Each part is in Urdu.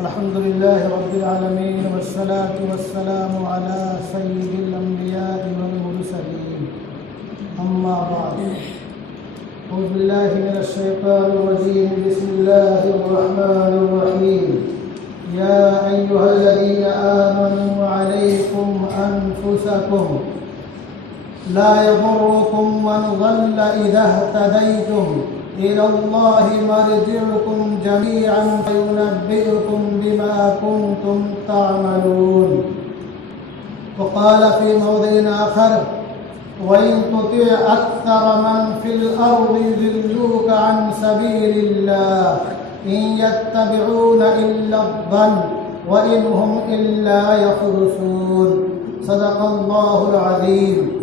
الحمد لله رب العالمين والصلاة والسلام على سيد الأنبياء والمرسلين أما بعد أعوذ بالله من الشيطان الرجيم بسم الله الرحمن الرحيم يا أيها الذين آمنوا عليكم أنفسكم لا يضركم من ضل إذا اهتديتم إلى الله مرجعكم جميعا فينبئكم بما كنتم تعملون. وقال في موضع آخر وإن تطع أكثر من في الأرض يضلوك عن سبيل الله إن يتبعون إلا الظن وإن هم إلا يخرصون. صدق الله العظيم.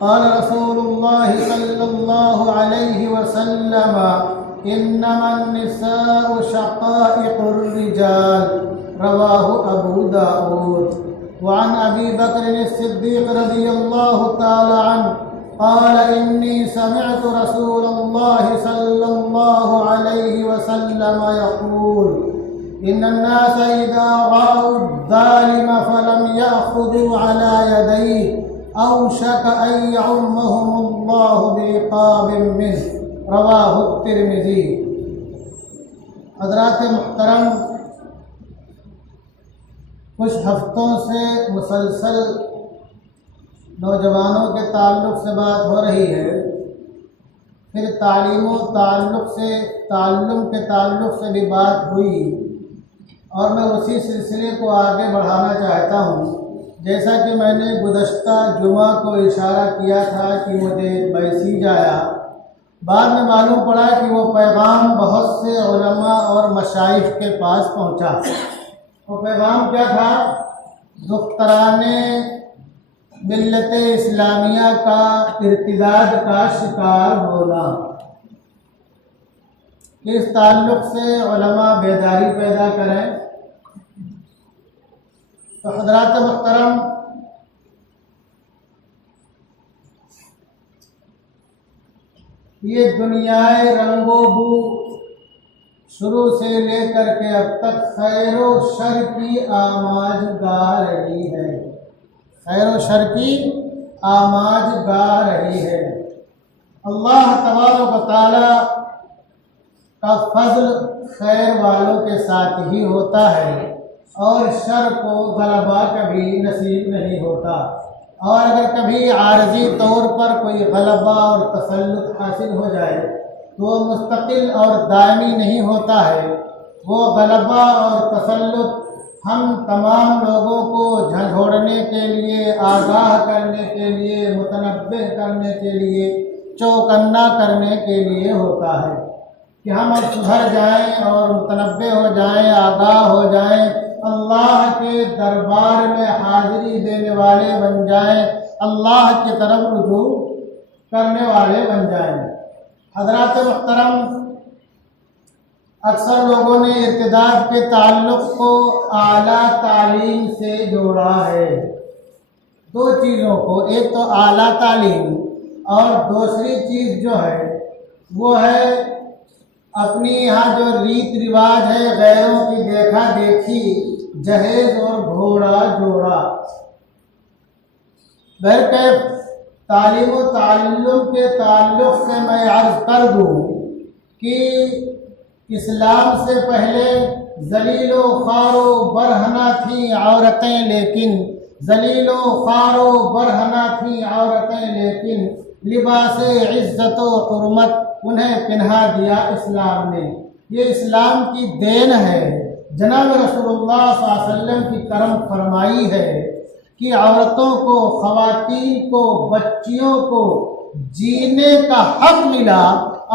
قال رسول الله صلى الله عليه وسلم إنما النساء شقائق الرجال. رواه أبو داود. وعن أبي بكر الصديق رضي الله تعالى عنه قال إني سمعت رسول الله صلى الله عليه وسلم يقول إن الناس إذا رأوا الظالم فلم يأخذوا على يديه اوشک ان یعمهم اللہ بعقاب منه. رواہ الترمذی. حضرات محترم، کچھ ہفتوں سے مسلسل نوجوانوں کے تعلق سے بات ہو رہی ہے، پھر تعلیم و تعلم کے تعلق سے بھی بات ہوئی، اور میں اسی سلسلے کو آگے بڑھانا چاہتا ہوں. جیسا کہ میں نے گزشتہ جمعہ کو اشارہ کیا تھا کہ مجھے ایک میسیج آیا، بعد میں معلوم پڑا کہ وہ پیغام بہت سے علماء اور مشائخ کے پاس پہنچا. وہ پیغام کیا تھا؟ دختران ملت اسلامیہ کا ارتداد کا شکار ہونا. اس تعلق سے علماء بیداری پیدا کریں. تو حضرات محترم، یہ دنیائے رنگ و بو شروع سے لے کر کے اب تک خیر و شر کی آماج گا رہی ہے. خیر و شر کی آماج گا رہی ہے. اللہ تبارک و تعالی کا فضل خیر والوں کے ساتھ ہی ہوتا ہے، اور شر کو غلبہ کبھی نصیب نہیں ہوتا. اور اگر کبھی عارضی طور پر کوئی غلبہ اور تسلط حاصل ہو جائے تو وہ مستقل اور دائمی نہیں ہوتا ہے. وہ غلبہ اور تسلط ہم تمام لوگوں کو جھنجھوڑنے کے لیے، آگاہ کرنے کے لیے، متنبہ کرنے کے لیے، چوکنا کرنے کے لیے ہوتا ہے کہ ہم اب سدھر جائیں اور متنبہ ہو جائیں، آگاہ ہو جائیں، اللہ کے دربار میں حاضری دینے والے بن جائیں، اللہ کی طرف رجوع کرنے والے بن جائیں. حضرات محترم، اکثر لوگوں نے ارتداد کے تعلق کو اعلیٰ تعلیم سے جوڑا ہے. دو چیزوں کو، ایک تو اعلیٰ تعلیم، اور دوسری چیز جو ہے وہ ہے اپنی یہاں جو ریت رواج ہے، غیروں کی دیکھا دیکھی، جہیز اور گھوڑا جوڑا. بہرکیف تعلیم و تعلم کے تعلق سے میں عرض کر دوں کہ اسلام سے پہلے ذلیل و خوار و برہنہ تھیں عورتیں، لیکن ذلیل و خوار و برہنہ تھیں عورتیں، لیکن لباس عزت و حرمت انہیں پہنا دیا اسلام نے. یہ اسلام کی دین ہے. جناب رسول اللہ صلی اللہ علیہ وسلم کی کرم فرمائی ہے کہ عورتوں کو، خواتین کو، بچیوں کو جینے کا حق ملا،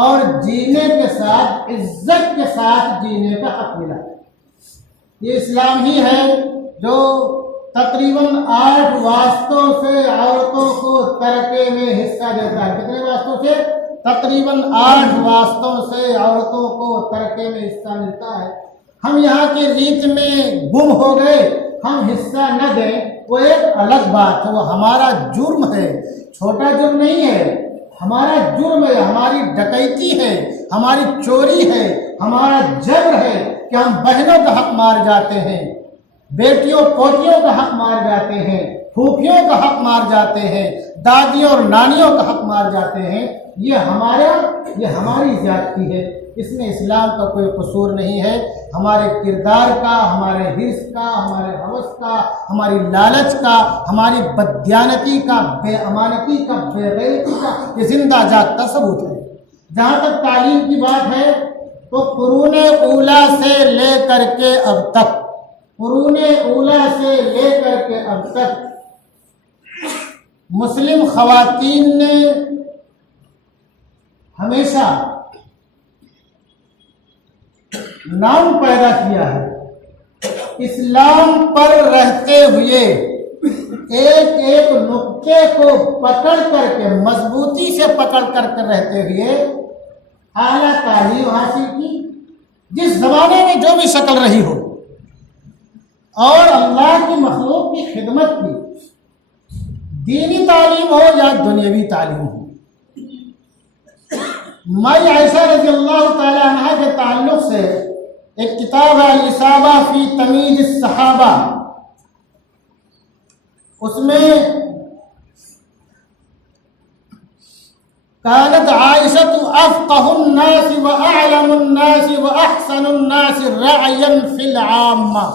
اور جینے کے ساتھ عزت کے ساتھ جینے کا حق ملا. یہ اسلام ہی ہے جو تقریباً 8 واسطوں سے عورتوں کو ترکے میں حصہ دیتا ہے. کتنے واسطوں سے؟ تقریباً 8 واسطوں سے عورتوں کو ترکے میں حصہ ملتا ہے. ہم یہاں کی ریت میں گم ہو گئے، ہم حصہ نہ دیں، وہ ایک الگ بات ہے، وہ ہمارا جرم ہے، چھوٹا جرم نہیں ہے. ہمارا جرم ہے، ہماری ڈکیتی ہے، ہماری چوری ہے، ہمارا جبر ہے کہ ہم بہنوں کا حق مار جاتے ہیں، بیٹیوں پوتیوں کا حق مار جاتے ہیں، پھوپھیوں کا حق مار جاتے ہیں، دادیوں اور نانیوں کا حق مار جاتے ہیں، یہ ہماری زیادتی ہے، اس میں اسلام کا کوئی قصور نہیں ہے۔ ہمارے کردار کا، ہمارے حرص کا، ہمارے ہوس کا، ہماری لالچ کا، ہماری بددیانتی کا، بے امانتی کا، بے غیرتی کا یہ زندہ جاگتا ثبوت ہے۔ جہاں تک تعلیم کی بات ہے تو قرون اولا سے لے کر کے اب تک مسلم خواتین نے ہمیشہ نام پیدا کیا ہے، اسلام پر رہتے ہوئے ایک ایک نقطے کو پکڑ کر کے، مضبوطی سے پکڑ کر کے رہتے ہوئے اعلیٰ تعلیم حاصل کی، جس زمانے میں جو بھی شکل رہی ہو، اور اللہ کی مخلوق کی خدمت کی، دینی تعلیم ہو یا دنیاوی تعلیم ہو۔ مائی عائشہ رضی اللہ تعالی عنہ کے تعلق سے ایک کتاب ہے الاصابہ فی تمیز الصحابہ، اس میں كانت عائشة أفقه الناس وأعلم الناس وأحسن الناس رعيا في العامة،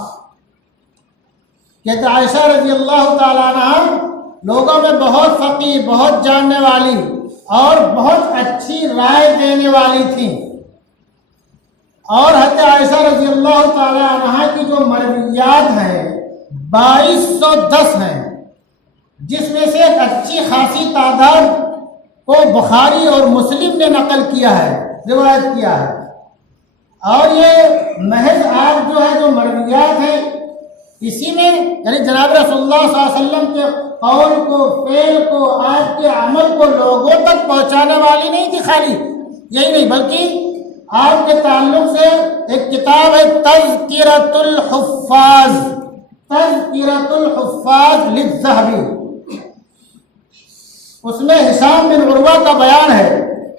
کہتے عائشہ رضی اللہ تعالیٰ عنہ لوگوں میں بہت فقیہ، بہت جاننے والی اور بہت اچھی رائے دینے والی تھیں، اور حضرت عائشہ رضی اللہ تعالیٰ عنہ کی جو مرویات ہیں 2210 ہیں، جس میں سے ایک اچھی خاصی تعداد کو بخاری اور مسلم نے نقل کیا ہے، روایت کیا ہے، اور یہ محض آپ جو مرویات ہیں اسی میں یعنی جناب رسول اللہ صلی اللہ علیہ وسلم کے قول کو، فعل کو، آپ کے عمل کو لوگوں تک پہنچانے والی نہیں تھی، خالی یہی نہیں بلکہ آپ کے تعلق سے ایک کتاب ہے تذکرۃ الحفاظ للذہبی، اس میں ہشام بن عروہ کا بیان ہے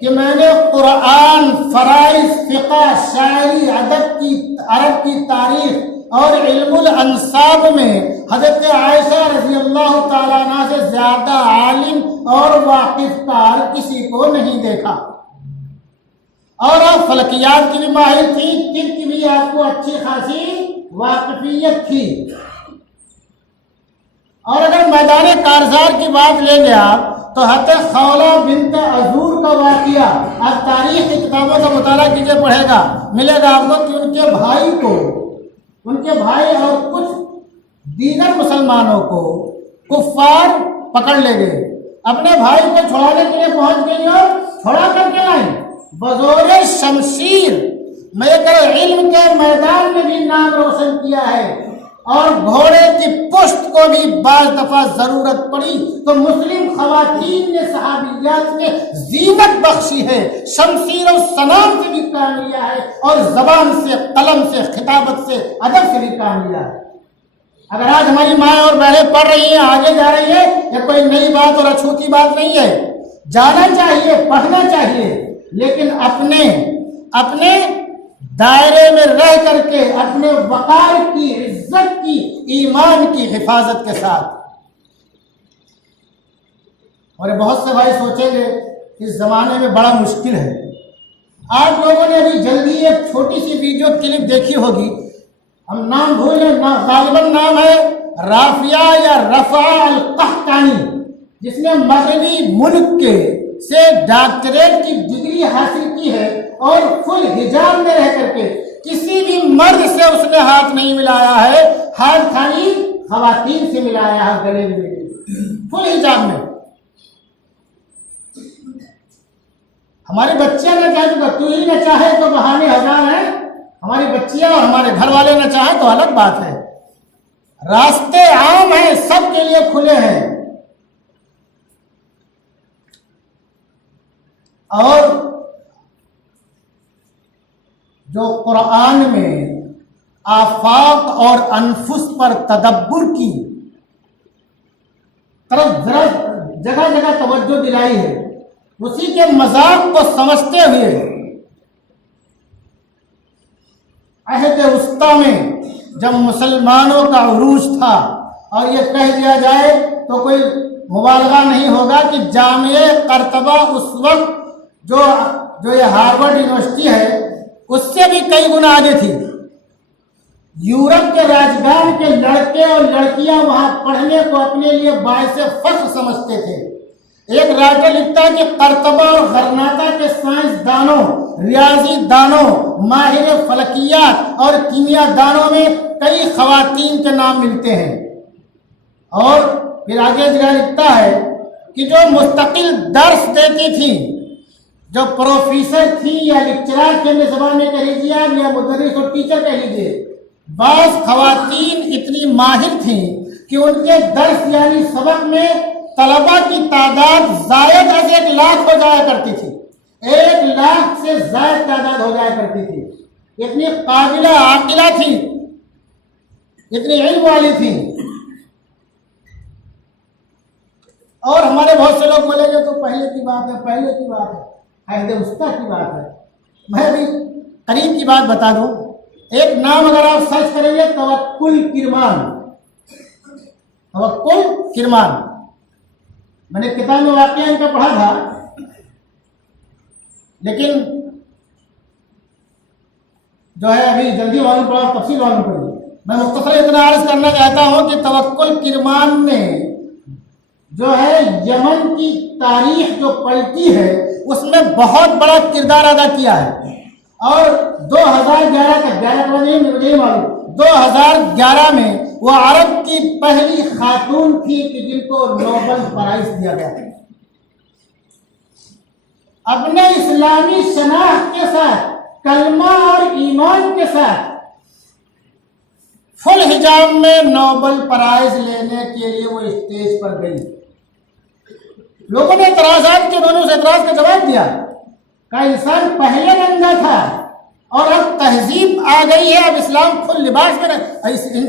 کہ میں نے قرآن، فرائض، فقہ، شاعری، عرب کی تاریخ اور علم الانساب میں حضرت عائشہ رضی اللہ تعالیٰ عنہ سے زیادہ عالم اور واقف کار کسی کو نہیں دیکھا، اور آپ فلکیات کی بھی ماہر تھی، طب کی بھی آپ کو اچھی خاصی واقفیت تھی، اور اگر میدان کارزار کی بات لیں گے آپ تو حضرت خولہ بنت عذور کا واقعہ آپ تاریخ کی کتابوں کا مطالعہ کیجئے، پڑھے گا، ملے گا آپ کو کہ ان کے بھائی اور کچھ دیگر مسلمانوں کو کفار پکڑ لے گئے، اپنے بھائی کو چھڑانے کے لیے پہنچ گئی اور چھڑا کر کے لائیں بزور شمشیر، میں علم کے میدان میں بھی نام روشن کیا ہے، اور گھوڑے کی پشت کو بھی بعض دفعہ ضرورت پڑی تو مسلم خواتین نے صحابیات میں زینت بخشی ہے، شمشیر و سنام سے بھی کام لیا ہے، اور زبان سے، قلم سے، خطابت سے، ادب سے بھی کام لیا ہے۔ اگر آج ہماری مائیں اور بہنیں پڑھ رہی ہیں، آگے جا رہی ہیں، یہ کوئی نئی بات اور اچھوتی بات نہیں ہے، جانا چاہیے، پڑھنا چاہیے، لیکن اپنے دائرے میں رہ کر کے اپنے وقار کی، عزت کی، ایمان کی حفاظت کے ساتھ۔ اور بہت سے بھائی سوچیں گے اس زمانے میں بڑا مشکل ہے۔ آپ لوگوں نے ابھی جلدی ایک چھوٹی سی ویڈیو کلپ دیکھی ہوگی، ہم نام بھولیں، غالباً نام ہے رافعہ یا رفع القحطانی، جس نے مغربی ملک سے ڈاکٹریٹ کی ڈگری حاصل کی ہے، اور فل حجاب میں رہ کر کے کسی بھی مرد سے اس نے ہاتھ نہیں ملایا ہے، ہاتھ خالی خواتین سے ملایا ہے، گلے میں فل حجاب میں۔ ہماری بچیاں نہ چاہے تو تو ہی نہ چاہے تو بہانے ہزار ہیں، ہماری بچیاں اور ہمارے گھر والے نہ چاہیں تو الگ بات ہے، راستے عام ہیں، سب کے لیے کھلے ہیں۔ اور جو قرآن میں آفاق اور انفس پر تدبر کی طرف جگہ جگہ توجہ دلائی ہے، اسی کے مذاق کو سمجھتے ہوئے عہد وسطیٰ میں جب مسلمانوں کا عروج تھا، اور یہ کہہ دیا جائے تو کوئی مبالغہ نہیں ہوگا کہ جامعہ قرطبہ اس وقت جو یہ ہارورڈ یونیورسٹی ہے اس سے بھی کئی گنا آگے تھی۔ یورپ کے راجدان کے لڑکے اور لڑکیاں وہاں پڑھنے کو اپنے لیے باعث فخر سمجھتے تھے۔ ایک رائٹر لکھتا ہے کہ قرطبہ اور غرناطہ کے سائنس دانوں، ریاضی دانوں، ماہر فلکیات اور کیمیا دانوں میں کئی خواتین کے نام ملتے ہیں۔ اور پھر آگے جگہ لکھتا ہے کہ جو مستقل درس دیتی تھی، جو پروفیسر تھی یا لیکچرار کے زبان میں کہہ لیجیے یا مدرس اور ٹیچر کہہ لیجیے، بعض خواتین اتنی ماہر تھیں کہ ان کے درس یعنی سبق میں طلبہ کی تعداد زائد از 1 لاکھ ہو جایا کرتی تھی، 1 لاکھ سے زائد تعداد ہو جایا کرتی تھی۔ اتنی قابلہ عاقلہ تھی، اتنی علم والی تھی۔ اور ہمارے بہت سے لوگ بولیں گے تو پہلے کی بات ہے، پہلے کی بات ہے، عہد وسطیٰ کی بات ہے۔ میں بھی قریب کی بات بتا دوں، ایک نام اگر آپ سرچ کریں گے، توکل کرمان، توکل کرمان، میں نے کتاب میں واقعہ ان کا پڑھا تھا، لیکن جو ہے ابھی جلدی معلوم پڑا، تفصیل معلوم پڑی۔ میں مختصر اتنا عرض کرنا چاہتا ہوں کہ توکل کرمان نے جو ہے یمن کی تاریخ جو پلٹی ہے اس میں بہت بڑا کردار ادا کیا ہے، اور 2011 میں وہ عرب کی پہلی خاتون تھی کہ جن کو نوبل پرائز دیا گیا۔ اپنے اسلامی شناخت کے ساتھ، کلمہ اور ایمان کے ساتھ فل حجاب میں نوبل پرائز لینے کے لیے وہ اسٹیج پر گئی۔ لوگوں نے اعتراضات کے، انہوں نے اس اعتراض کا جواب دیا کہ انسان پہلے ننگا تھا اور اب تہذیب آ گئی ہے، اب اسلام فل لباس میں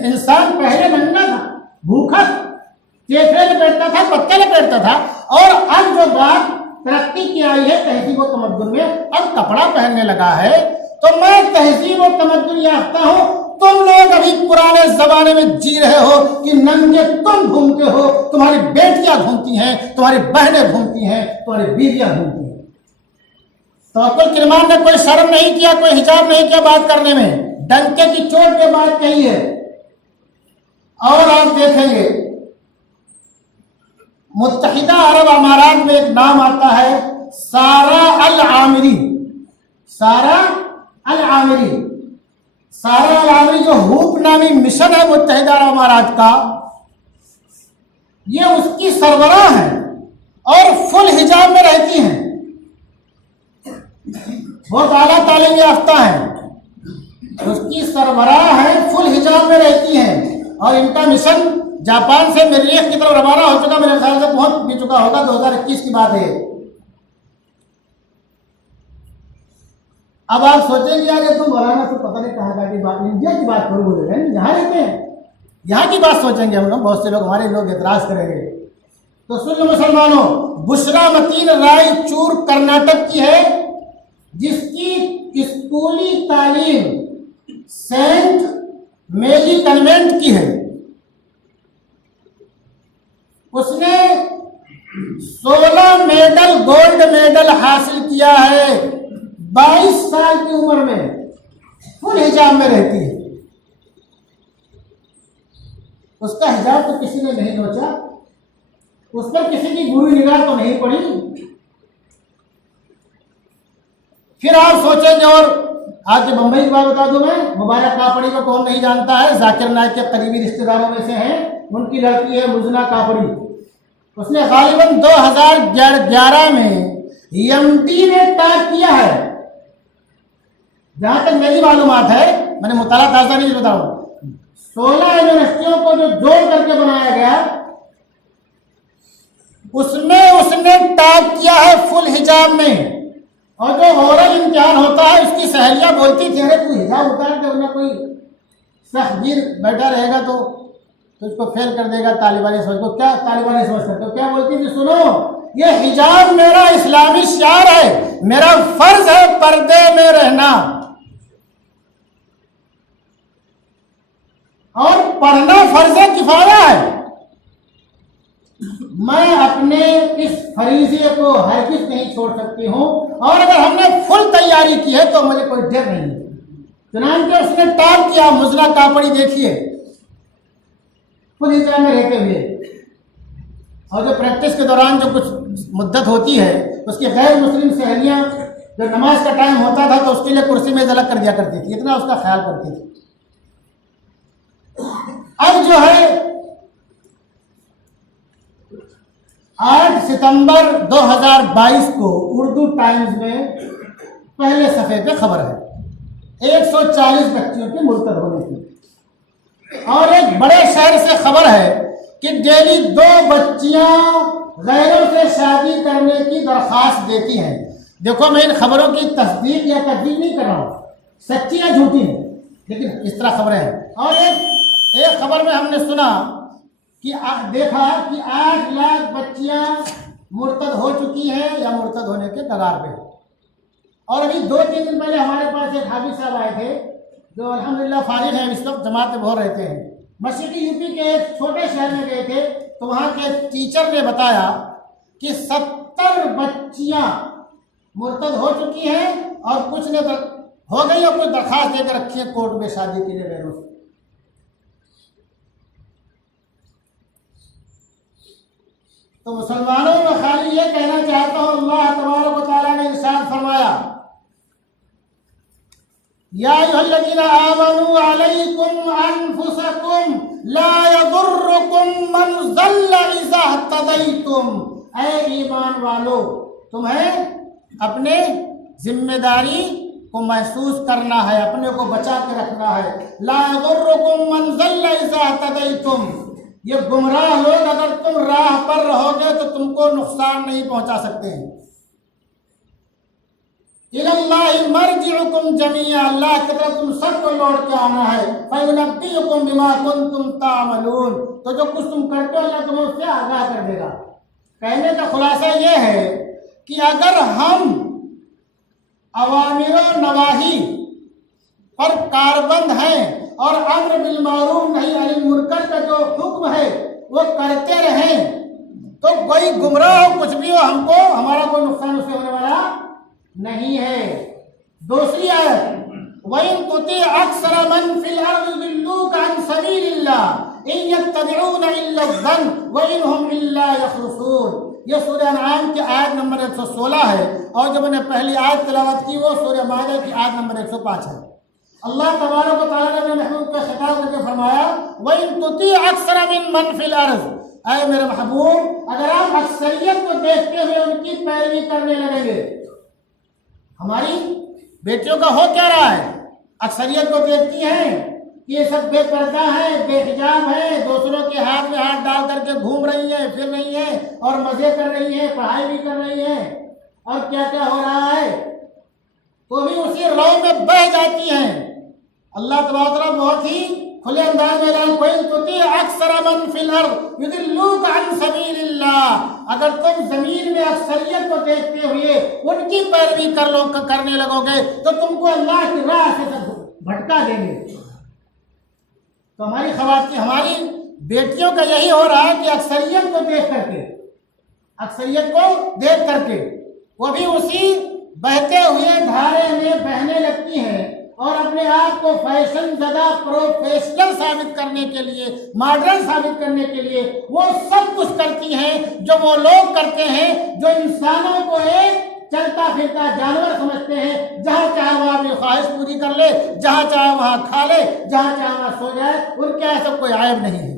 انسان پہلے ننگا تھا، بھوکا، چیفے لپیٹتا تھا، پتے لپیٹتا تھا، اور اب جو بات ترقی کی آئی ہے تہذیب و تمدن میں، اب کپڑا پہننے لگا ہے۔ تو میں تہذیب و تمدن یافتہ ہوں، تم لوگ ابھی پرانے زمانے میں جی رہے ہو کہ ننگے تم گھومتے ہو، تمہاری بیٹیاں گھومتی ہیں، تمہاری بہنیں گھومتی ہیں، تمہاری بیویاں گھومتی ہیں۔ توکل کرمان نے کوئی شرم نہیں کیا، کوئی حجاب نہیں کیا بات کرنے میں، ڈنکے کی چوٹ پہ بات کہی ہے۔ اور آپ دیکھیں گے متحدہ عرب امارات میں ایک نام آتا ہے سارہ العامری، سارہ العامری۔ سارہ العامری جو ہوپ نامی مشن ہے متحدہ عرب امارات کا، یہ اس کی سربراہ ہے اور فل حجاب میں رہتی ہیں، بہت اعلیٰ تعلیم یافتہ ہیں، اس کی سربراہ ہے، فل حجاب میں رہتی ہیں، اور ان کا مشن جاپان سے مریخ کی طرف روانہ ہو چکا، میرے خیال سے پہنچ بھی چکا ہوگا، 2021 کی بات ہے۔ اب آپ سوچیں گے کہ تم مولانا تو پتہ نہیں کہاں کی بات، انڈیا کی بات کرو، بولے گا یہاں رہتے ہیں، یہاں کی بات سوچیں گے ہم لوگ، بہت سے لوگ ہمارے لوگ اعتراض کریں گے۔ تو سن لو مسلمانوں، بشرا متین رائے چور کرناٹک کی ہے، جس کی اسکولی تعلیم سینٹ میری کنوینٹ کی ہے۔ اس نے 16 میڈل، گولڈ میڈل حاصل کیا ہے، 22 سال کی عمر میں، فل حجاب میں رہتی ہے۔ اس کا حجاب تو کسی نے نہیں نوچا، اس پر کسی کی بری نگاہ تو نہیں پڑی۔ پھر آپ سوچیں گے، اور آج کے بمبئی کی بات بتا دوں میں، مبارک کاپڑی کو کون نہیں جانتا ہے، ذاکر نائک کے قریبی رشتہ داروں میں سے ہیں، ان کی لڑکی ہے مزنہ کاپڑی۔ اس نے غالباً 2011 میں MD نے ٹاپ کیا ہے، جہاں تک میری معلومات ہے، میں نے مطالعہ تازہ نہیں بتاؤں، 16 یونیورسٹیوں کو جو جوڑ کر کے بنایا گیا، اس میں اس نے ٹاپ کیا ہے فل حجاب میں۔ اور جو اورل امتحان ہوتا ہے، اس کی سہیلیاں بولتی تھی ارے تو حجاب اتار کے، انہیں کوئی سخت گیر بیٹھا رہے گا تو اس کو فیل کر دے گا، طالبانی سمجھ کو کیا، طالبانی سمجھ سکتے ہو کیا؟ بولتی تھی سنو، یہ حجاب میرا اسلامی شعار ہے، میرا فرض ہے پردے میں رہنا۔ اور پڑھنا فرض کفایہ ہے۔ میں اپنے اس فریضے کو ہرگز نہیں چھوڑ سکتی ہوں، اور اگر ہم نے فل تیاری کی ہے تو مجھے کوئی ڈر نہیں ہے۔ چنانچہ اس نے ٹاپ کیا، مزلہ کاپڑی دیکھیے خود ہجرہ میں رہتے ہوئے، اور جو پریکٹس کے دوران جو کچھ مدت ہوتی ہے اس کی غیر مسلم سہیلیاں جو نماز کا ٹائم ہوتا تھا تو اس کے لیے کرسی میں الگ کر دیا کرتی تھی، اتنا اس کا خیال کرتی تھی۔ اب جو ہے 8 ستمبر 2022 کو اردو ٹائمز میں پہلے صفحے پہ خبر ہے 140 بچیوں کی مرتد ہونے کی، اور ایک بڑے شہر سے خبر ہے کہ ڈیلی 2 بچیاں غیروں سے شادی کرنے کی درخواست دیتی ہیں۔ دیکھو میں ان خبروں کی تصدیق یا تکذیب نہیں کر رہا ہوں، سچی یا جھوٹی ہیں، لیکن اس طرح خبریں ہیں۔ اور ایک خبر میں ہم نے سنا کہ دیکھا کہ 8 لاکھ بچیاں مرتد ہو چکی ہیں یا مرتد ہونے کے کگار پہ۔ اور ابھی 2-3 دن پہلے ہمارے پاس ایک حافظ صاحب آئے تھے جو الحمدللہ فارغ ہیں اس وقت، جماعت میں بہت رہتے ہیں، مشرقی یو پی کے ایک چھوٹے شہر میں گئے تھے تو وہاں کے ٹیچر نے بتایا کہ 70 بچیاں مرتد ہو چکی ہیں، اور کچھ نے ہو گئی اور کچھ درخواست دے کے رکھی ہے کورٹ میں شادی کے لیے غیروں سے۔ تو مسلمانوں میں خالی یہ کہنا چاہتا ہوں، اللہ تبارک و تعالیٰ نے ارشاد فرمایا یا ایھا الذین آمنوا علیکم انفسکم لا یضرکم من ضل اذا اہتدیتم، اے ایمان والو تمہیں اپنے ذمہ داری کو محسوس کرنا ہے، اپنے کو بچا کے رکھنا ہے۔ لا یضرکم من ضل اذا اہتدیتم، یہ گمراہ لوگ اگر تم راہ پر رہو گے تو تم کو نقصان نہیں پہنچا سکتے ہیں۔ الی اللہ مرجعکم جمیعا، اللہ کی طرف تم سب کو لوٹ کے آنا ہے۔ فینبئکم بما کنتم تعملون، تو جو کچھ تم کرتے ہو اللہ تمہیں اس سے آگاہ کر دے گا۔ کہنے کا خلاصہ یہ ہے کہ اگر ہم اوامر و نواہی پر کاربند ہیں اور امر بالمعروف نہی عن المنکر کا جو حکم ہے وہ کرتے رہیں تو کوئی گمراہ ہو کچھ بھی ہو ہم کو ہمارا کوئی نقصان اس سے ہونے والا نہیں ہے۔ دوسری آیت وَإِن تُطِعْ أَكْثَرَ مَنْ فِي الْأَرْضِ يُضِلُّوكَ عَنْ سَبِيلِ اللَّهِ إِن يَتَّبِعُونَ إِلَّا الظَّنَّ وَإِنْ هُمْ إِلَّا يَخْرُصُونَ۔ یہ سورہ انعام کی آیت نمبر 116 ہے، اور جو میں نے پہلی آیت تلاوت کی وہ سورہ مائدہ کی آیت نمبر 105 ہے۔ اللہ تبارک و تعالیٰ نے اپنے محبوب کا خطاب کر کے فرمایا وَإِن تُطِعْ أَكْثَرَ مِن فِي الْأَرْضِ، اے میرے محبوب اگر آپ اکثریت کو دیکھتے ہوئے ان کی پیروی کرنے لگیں گے۔ ہماری بیٹیوں کا ہو کیا رہا ہے؟ اکثریت کو دیکھتی ہیں کہ یہ سب بے پردہ ہیں، بے حجاب ہیں، دوسروں کے ہاتھ میں ہاتھ ڈال کر کے گھوم رہی ہیں، پھر رہی ہیں اور مزے کر رہی ہیں، پڑھائی بھی کر رہی ہیں، اور کیا کیا ہو رہا ہے، تو بھی اسی رو میں بہہ جاتی ہیں۔ اللہ تبارک و تعالیٰ بہت ہی کھلے انداز میں اعلان وَإِن تُطِعْ أَكْثَرَ مَن فِي الْأَرْضِ يُضِلُّوكَ عَن سَبِيلِ اللَّهِ، اگر تم زمین میں اکثریت کو دیکھتے ہوئے ان کی پیروی کرنے لگو گے تو تم کو اللہ کی راہ سے بھٹکا دیں گے۔ تو ہماری خواتین، ہماری بیٹیوں کا یہی ہو رہا ہے کہ اکثریت کو دیکھ کر کے وہ بھی اسی بہتے ہوئے دھارے میں بہنے لگتی ہیں، اور اپنے آپ کو فیشن زدہ پروفیشنل ثابت کرنے کے لیے، ماڈرن ثابت کرنے کے لیے وہ سب کچھ کرتی ہیں جو وہ لوگ کرتے ہیں جو انسانوں کو ایک چلتا پھرتا جانور سمجھتے ہیں، جہاں چاہے وہاں اپنی خواہش پوری کر لے، جہاں چاہے وہاں کھا لے، جہاں چاہے وہاں سو جائے، ان کے ایسا کوئی عیب نہیں ہے۔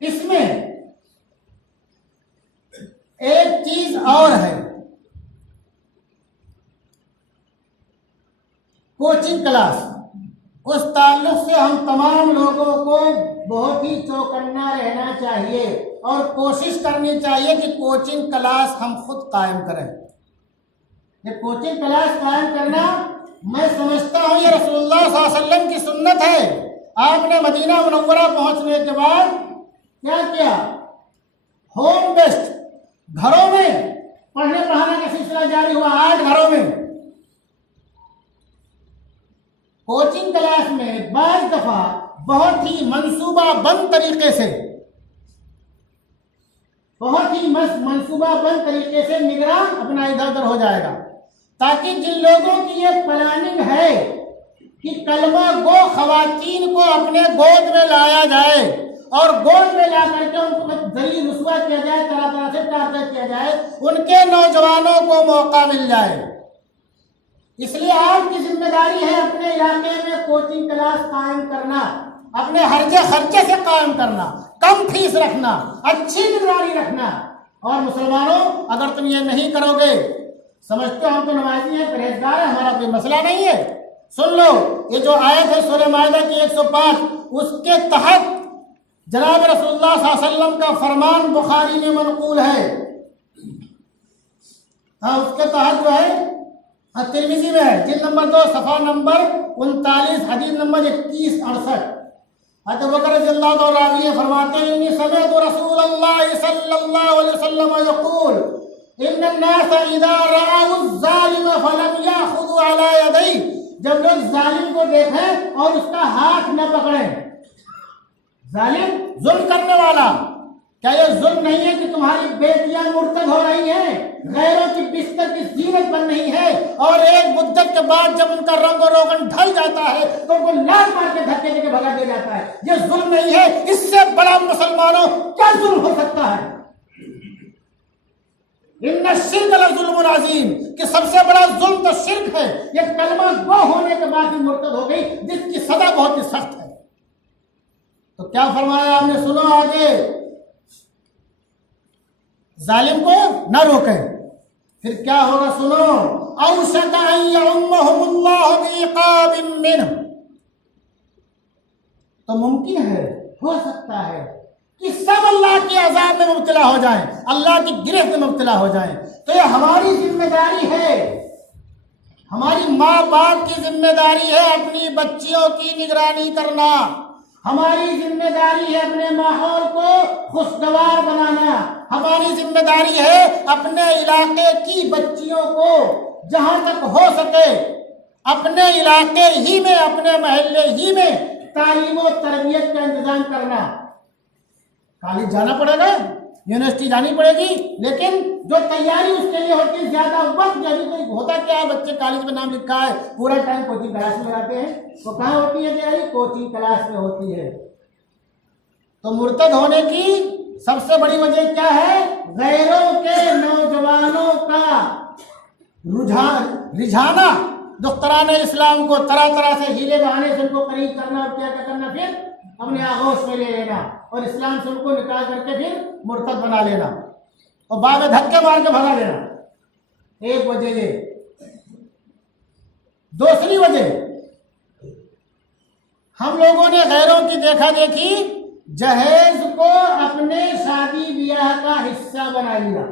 اس میں ایک چیز اور ہے، کوچنگ کلاس۔ اس تعلق سے ہم تمام لوگوں کو بہت ہی چوکنا رہنا چاہیے اور کوشش کرنی چاہیے کہ کوچنگ کلاس ہم خود قائم کریں۔ یہ کوچنگ کلاس قائم کرنا میں سمجھتا ہوں یہ رسول اللہ صلی اللہ علیہ وسلم کی سنت ہے۔ آپ نے مدینہ منورہ پہنچنے کے بعد کیا کیا؟ ہوم بیسڈ گھروں میں پڑھنے پڑھانے کا سلسلہ جاری ہوا، 8 گھروں میں۔ کوچنگ کلاس میں بعض دفعہ بہت ہی منصوبہ بند طریقے سے نگراں اپنا ادھر ادھر ہو جائے گا، تاکہ جن لوگوں کی یہ پلاننگ ہے کہ کلمہ گو خواتین کو اپنے گود میں لایا جائے اور گود میں لا کر کے ان کو ذلیل رسوا کیا جائے، طرح طرح سے ٹارچر کیا جائے، ان کے نوجوانوں کو موقع مل جائے۔ اس لیے آپ کی ذمہ داری ہے اپنے علاقے میں کوچنگ کلاس قائم کرنا، اپنے خرچے سے قائم کرنا، کم فیس رکھنا، اچھی نگرانی رکھنا۔ اور مسلمانوں، اگر تم یہ نہیں کرو گے، سمجھتے ہو ہم تو نمازی ہیں، پرہیزگار ہیں، ہمارا کوئی مسئلہ نہیں ہے، سن لو یہ جو آیت ہے سورہ مائدہ کی 105، اس کے تحت جناب رسول اللہ صلی اللہ علیہ وسلم کا فرمان بخاری میں منقول ہے۔ ہاں، اس کے تحت جو ہے ترمذی میں ہے، جلد نمبر 2 صفحہ نمبر 39 حدیث نمبر 2168۔ حضرت بکر رضی اللہ عنہ راوی فرماتے ہیں انی سمعت رسول اللہ صلی اللہ علیہ وسلم یقول ان الناس اذا رأوا الظالم فلم یاخذوا علی یدیہ، جب لوگ ظالم کو دیکھیں اور اس کا ہاتھ نہ پکڑیں، ظالم ظلم کرنے والا، کیا یہ ظلم نہیں ہے کہ تمہاری بیٹیاں مرتد ہو رہی ہیں، غیروں کی بستر کی زینت بن رہی ہے، اور ایک مدت کے بعد جب ان کا رنگ و روغن ڈھل جاتا ہے تو ان کو لات مار کے دھکے دے کے بھگا دیا جاتا ہے؟ یہ ظلم نہیں ہے؟ اس سے بڑا مسلمانوں کیا ظلم ہو سکتا ہے؟ ان الشرک لظلم عظیم، کہ سب سے بڑا ظلم تو شرک ہے۔ یہ کلمہ گو ہونے کے بعد ہی مرتد ہو گئی، جس کی سزا بہت ہی سخت ہے۔ تو کیا فرمایا آپ نے؟ سنو آگے، ظالم کو نہ روکیں، پھر کیا ہوگا سنو، اوشک ان یعمہم اللہ بعقاب منہ، تو ممکن ہے، ہو سکتا ہے کہ سب اللہ کے عذاب میں مبتلا ہو جائیں، اللہ کی گرفت میں مبتلا ہو جائیں۔ تو یہ ہماری ذمہ داری ہے، ہماری ماں باپ کی ذمہ داری ہے اپنی بچیوں کی نگرانی کرنا، ہماری ذمہ داری ہے اپنے ماحول کو خوشگوار بنانا، ہماری ذمہ داری ہے اپنے علاقے کی بچیوں کو جہاں تک ہو سکے اپنے علاقے ہی میں، اپنے محلے ہی میں تعلیم و تربیت کا انتظام کرنا۔ کالج جانا پڑے گا، یونیورسٹی جانی پڑے گی، لیکن جو تیاری اس کے لیے ہوتی ہے زیادہ وقت، جبھی کوئی ہوتا کیا ہے، بچے کالج میں نام لکھا ہے، پورا ٹائم کوچنگ کلاس میں لگاتے ہیں، وہ کہاں ہوتی ہے تیاری؟ کوچنگ کلاس میں ہوتی ہے۔ تو مرتد ہونے کی سب سے بڑی وجہ کیا ہے؟ غیروں کے نوجوانوں کا رجحانہ دختران اسلام کو طرح طرح سے ہیلے بہانے سے ان کو قریب کرنا، اور کیا کرنا، پھر اپنے آغوش میں لے لینا اور اسلام سے ان کو نکال کر کے پھر مرتد بنا لینا اور بعد میں دھکے مار کے بھگا لینا۔ ایک وجہ یہ۔ دوسری وجہ، ہم لوگوں نے غیروں کی دیکھا دیکھی جہیز کو اپنے شادی بیاہ کا حصہ بنا لیا۔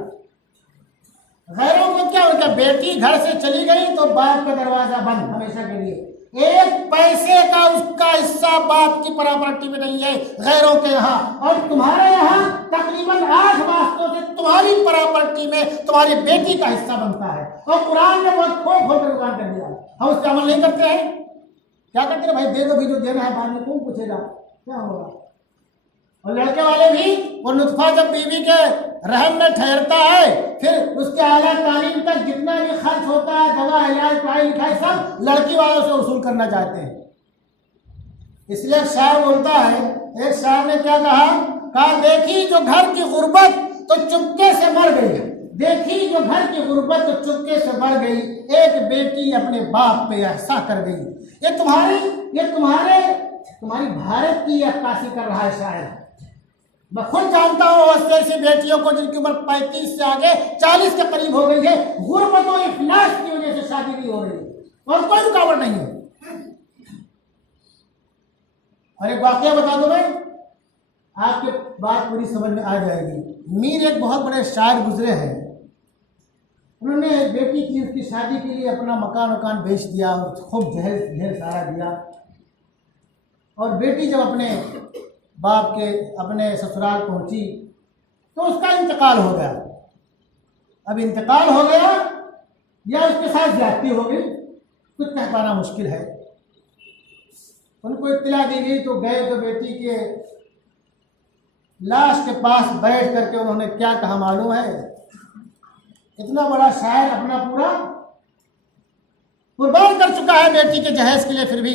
غیروں کو کیا، ان کا بیٹی گھر سے چلی گئی تو باپ کا دروازہ بند ہمیشہ کے لیے، ایک پیسے کا اس کا حصہ باپ کی پراپرٹی میں نہیں ہے غیروں کے یہاں، اور تمہارے یہاں تقریباً 8 واسطوں سے تمہاری پراپرٹی میں تمہاری بیٹی کا حصہ بنتا ہے، اور قرآن نے بہت کھول کھول کر بیان کر دیا۔ ہم اس پہ عمل نہیں کرتے ہیں، کیا کرتے ہیں؟ بھائی دے دو بھی، جو دینا ہے بعد میں کون پوچھے گا، کیا ہوگا؟ اور لڑکے والے بھی، وہ نطفہ جب بیوی کے رحم میں ٹھہرتا ہے، پھر اس کے اعلیٰ تعلیم تک جتنا بھی خرچ ہوتا ہے، دوا علاج پڑھائی لکھائی، سب لڑکی والوں سے وصول کرنا چاہتے ہیں۔ اس لیے ایک شاعر بولتا ہے، ایک شاعر نے کیا کہا، دیکھی جو گھر کی غربت تو چپکے سے مر گئی، دیکھی جو گھر کی غربت تو چپکے سے مر گئی، ایک بیٹی اپنے باپ پہ احسان کر گئی۔ یہ تمہاری بھارت کی عکاسی کر رہا ہے شاعر۔ میں خود جانتا ہوں ایسی ایسی بیٹیوں کو جن کی عمر 35 سے آگے 40 کے قریب ہو گئی ہے، غربت و افلاس کی وجہ سے شادی نہیں ہو رہی ہے اور کوئی رکاوٹ نہیں ہے۔ اور ایک واقعہ بتا دو بھائی، آپ کی بات پوری سمجھ میں آ جائے گی۔ میر ایک بہت بڑے شاعر گزرے ہیں، انہوں نے بیٹی کی اس کی شادی کے لیے اپنا مکان بیچ دیا اور خوب ڈھیر سارا دیا، اور بیٹی جب اپنے باپ کے اپنے سسرال پہنچی تو اس کا انتقال ہو گیا۔ اب انتقال ہو گیا یا اس کے ساتھ زیادتی ہو گئی، کچھ کہہ پانا مشکل ہے۔ ان کو اطلاع دی گئی تو گئے تو بیٹی کے لاش کے پاس بیٹھ کر کے انہوں نے کیا کہا معلوم ہے؟ اتنا بڑا شاعر اپنا پورا قربان کر چکا ہے بیٹی کے جہیز کے لیے، پھر بھی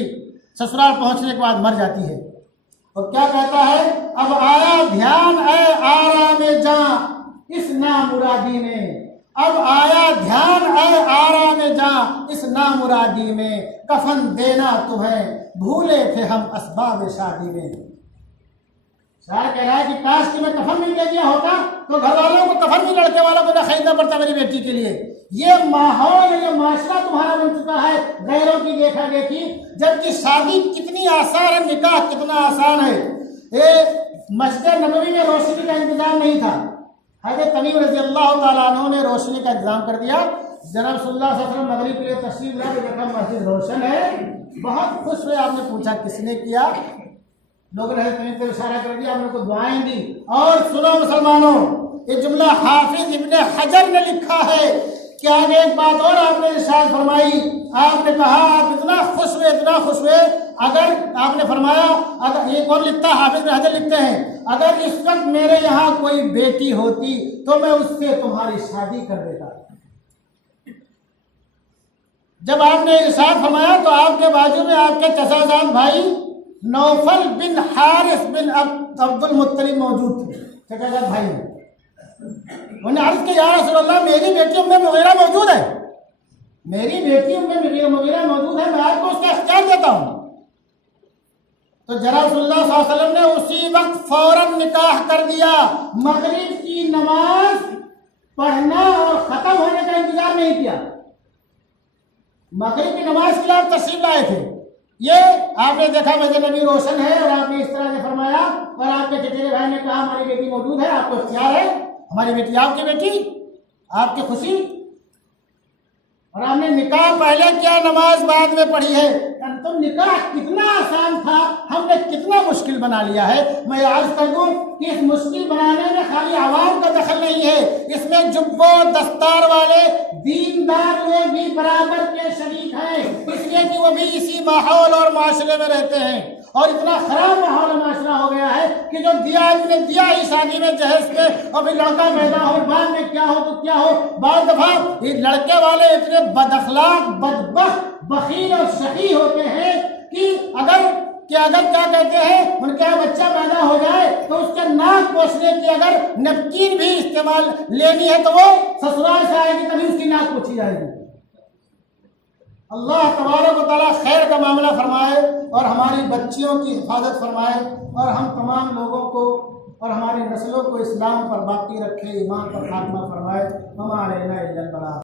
سسرال پہنچنے کے بعد مر جاتی ہے، اور کیا کہتا ہے؟ اب آیا دھیان اے آرام جاں اس نامرادی میں، اب آیا دھیان اے آرام جاں اس نامرادی میں، کفن دینا تمہیں بھولے تھے ہم اسباب شادی میں۔ شاعر کہہ رہا ہے کہ کاش کہ میں کفن نہیں دے دیا ہوتا تو گھر والوں کو کفن بھی لڑکے والوں کو نہ خریدنا پڑتا میری بیٹی کے لیے۔ یہ ماحول، یہ معاشرہ تمہارا بن چکا ہے غیروں کی دیکھا دیکھی، جبکہ شادی کتنی آسان ہے، نکاح کتنا آسان ہے۔ مسجد نبوی میں روشنی کا انتظام نہیں تھا، حضرت تمیم رضی اللہ تعالیٰ عنہ نے روشنی کا انتظام کر دیا۔ جناب صلی اللہ علیہ وسلم مغرب کے لیے تشریف لا کے دیکھا مسجد روشن ہے، بہت خوش ہوئے۔ آپ نے پوچھا کس نے کیا؟ لوگوں نے حضرت تمیم کو اشارہ کر دیا، آپ نے کو دعائیں دی۔ اور سنو مسلمانوں، یہ جملہ حافظ ابن حجر نے لکھا ہے کہ آگے ایک بات اور آپ نے ارشاد فرمائی، آپ نے کہا آپ اتنا خوش ہوئے، اتنا خوش ہوئے، اگر آپ نے فرمایا، اگر یہ کون لکھتا ہے؟ حافظ ابن حجر لکھتے ہیں، اگر اس وقت میرے یہاں کوئی بیٹی ہوتی تو میں اس سے تمہاری شادی کر دیتا۔ جب آپ نے ارشاد فرمایا تو آپ کے بازو میں آپ کے چچا جان بھائی نوفل بن حارث بن عبد المطلب موجود تھے، چچا جان بھائی ہیں۔ انہوں نے عرض کیا یا رسول اللہ میری بیٹی ام مغیرہ موجود ہے، میری بیٹی ام مغیرہ موجود ہے، میں آپ کو اس کا اختیار دیتا ہوں۔ تو جناب رسول اللہ صلی اللہ علیہ وسلم نے اسی وقت فوراً نکاح کر دیا۔ مغرب کی نماز پڑھنا اور ختم ہونے کا انتظار نہیں کیا، مغرب کی نماز کے لیے آپ تشریف لائے تھے۔ یہ آپ نے دیکھا مسجد نبی روشن ہے اور آپ نے اس طرح سے فرمایا، اور آپ کے چچیرے بھائی نے کہا ہماری بیٹی موجود ہے، آپ کو اختیار ہے، ہماری بیٹی آپ کی بیٹی، آپ کی خوشی۔ اور آپ نے نکاح پہلے کیا، نماز بعد میں پڑھی ہے۔ تو نکاح کتنا آسان تھا، ہم نے کتنا مشکل بنا لیا ہے۔ میں عرض کر دوں کہ اس مشکل بنانے میں خالی عوام کا دخل نہیں ہے، اس میں جبوں دستار والے دیندار لوگ بھی برابر کے شریک ہیں، اس لیے کہ وہ بھی اسی ماحول اور معاشرے میں رہتے ہیں۔ اور اتنا خراب ماحول معاشرہ ہو گیا ہے کہ جو دیا نے دیا ہی شادی میں جہیز پہ، اور پھر لڑکا پیدا ہو، بعد میں کیا ہو تو کیا ہو۔ بعض دفعہ یہ لڑکے والے اتنے بد اخلاق، بدبخت، بخیل اور شقی ہوتے ہیں کہ اگر کیا کہتے ہیں ان کا بچہ پیدا ہو جائے تو اس کے ناک پوچھنے کی اگر نپکین بھی استعمال لینی ہے تو وہ سسرال سے آئے گی تبھی اس کی ناک پوچھی جائے گی۔ اللہ تبارک و تعالیٰ خیر کا معاملہ فرمائے اور ہماری بچیوں کی حفاظت فرمائے، اور ہم تمام لوگوں کو اور ہماری نسلوں کو اسلام پر باقی رکھے، ایمان پر خاتمہ فرمائے۔ وما علینا الا البلاغ۔